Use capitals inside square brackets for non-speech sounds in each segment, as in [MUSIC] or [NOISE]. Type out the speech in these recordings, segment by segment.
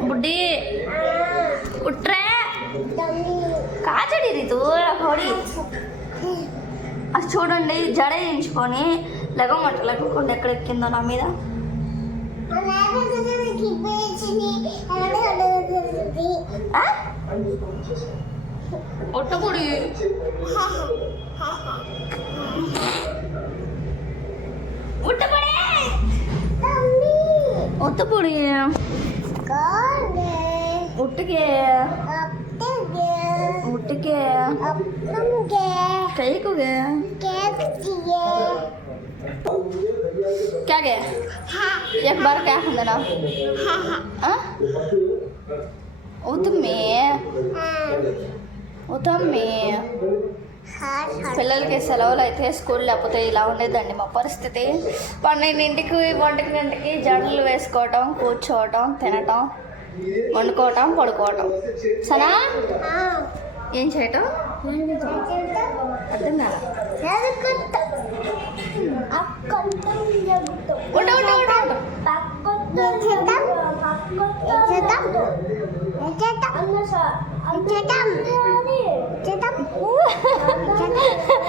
బుడ్డి ఉట్రే కాచడి రీతు కోడి అది చూడండి జడ వేయించుకొని లెగమంట లెగకుండా ఎక్కడ ఎక్కిందో నా మీద? ఒట్టపొడి ఉట్టపొడి ఒట్టపొడి ಮುಟ್ಟಿಗೆ ಮುಟ್ಟಿಗೆ ಕೈಕುಗೆ क्या गया एक बार क्या खाने ना उत में उत में పిల్లలకి సెలవులు అయితే స్కూల్ లేకపోతే ఇలా ఉండేదండి మా పరిస్థితి. పన్నెండింటికి ఒంటికి జడలు వేసుకోవటం కూర్చోవటం తినటం వండుకోవటం పడుకోవటం. సనా? ఏం చేయటం? అర్థం కాదా.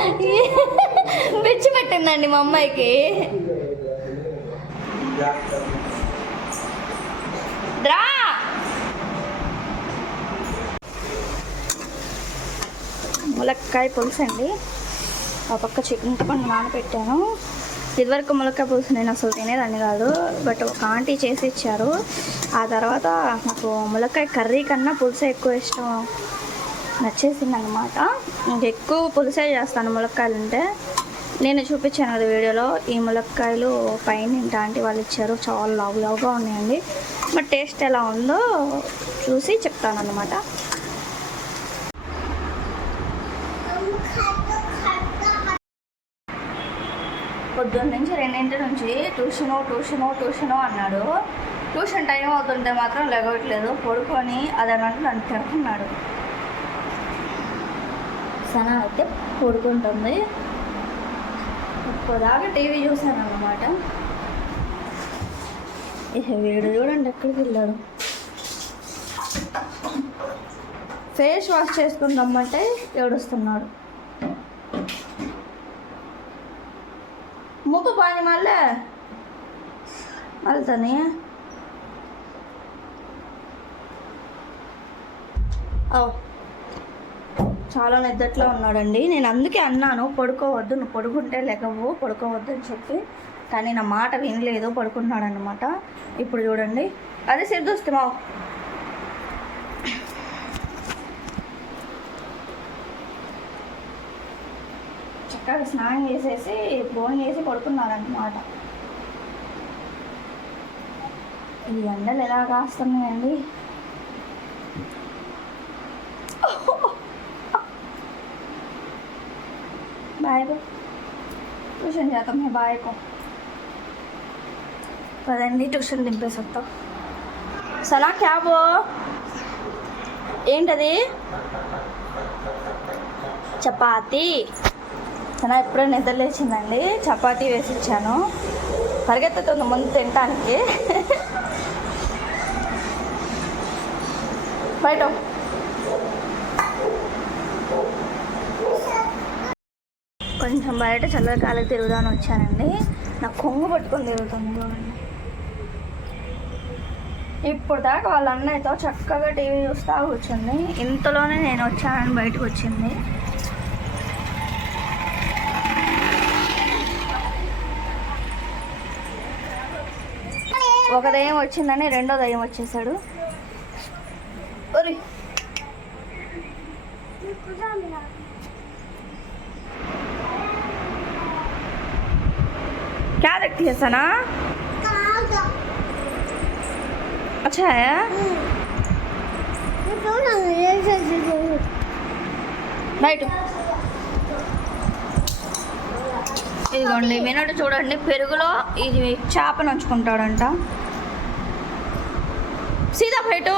[LAUGHS] పిచ్చి పెట్టిందండి మా అమ్మాయికి. రా ములక్కాయ పులుసు అండి. ఆ పక్క చికెన్ పండు నానబెట్టాను ఇదివరకు ములక్కాయ పులుసు నేను అసలు తినేదాన్ని కాదు. బట్ ఒక ఆంటీ చేసి ఇచ్చారు. ఆ తర్వాత నాకు ములక్కాయ కర్రీ కన్నా పులుసే ఎక్కువ ఇష్టం. నచ్చేసింది అనమాట ఎక్కువ పులుసే చేస్తాను ములక్కాయలు ఉంటే నేను చూపించాను కదా వీడియోలో ఈ ములక్కాయలు పైన ఇంటి ఆంటీ వాళ్ళు ఇచ్చారు. చాలా లావు లావుగా ఉన్నాయండి. బట్ టేస్ట్ ఎలా ఉందో చూసి చెప్తాను అనమాట పొద్దున్న నుంచి రెండింటి నుంచి ట్యూషను ట్యూషను ట్యూషను అన్నాడు. ట్యూషన్ టైం అవుతుంటే మాత్రం లెగవట్లేదు పడుకొని అదనంటే నన్ను తిడుతున్నాడు. సనా అయితే పడుకుంటుంది. ఇప్పటిదాకా టీవీ చూసాను అన్నమాట వీడు చూడండి ఎక్కడికి వెళ్ళాడు. ఫేస్ వాష్ చేసుకుందామంటే ఏడుస్తున్నాడు. ముప్పు పాని మళ్ళీ. మళ్ళీ ఓ చాలా నిద్దట్లో ఉన్నాడండి. నేను అందుకే అన్నాను పడుకోవద్దు నువ్వు పడుకుంటే లేకవు పడుకోవద్దు అని చెప్పి. కానీ నా మాట వినలేదు పడుకుంటున్నాడు అనమాట ఇప్పుడు చూడండి. అదే సిద్ధుస్తున్నావు చక్కగా స్నానం చేసేసి భోజనం చేసి పడుకున్నాడనమాట ఈ ఎండలు ఎలా కాస్తున్నాయండి? బాయ్ బో ట్యూషన్ చేద్దాం హే బాయ్ కో పదండి ట్యూషన్ దింపేసి వస్తాం సలా క్యాబ్ ఏంటది చపాతి తన ఎప్పుడో నిద్ర లేచిందండి చపాతీ వేసి ఇచ్చాను పరిగెత్తుతుంది ముందు తినటానికి బయట కొంచెం బయట చల్లకాలకి తిరుగుదామని తిరుగుదాని వచ్చానండి. నా కొంగు పట్టుకొని తిరుగుతుంది చూడండి. ఇప్పుడు దాకా వాళ్ళ అన్నయ్యతో చక్కగా టీవీ చూస్తా కూర్చుంది. ఇంతలోనే నేను వచ్చానని బయటకు వచ్చింది. ఒక దయ్యం వచ్చిందని రెండో దయ్యం వచ్చేసాడు. ఒరి क्या देखती है सना अच्छा है రైట్ ఇదిగోండి వినట్టు చూడండి పెరుగులో ఇది చేప నంచుకుంటాడంట సీదా బయట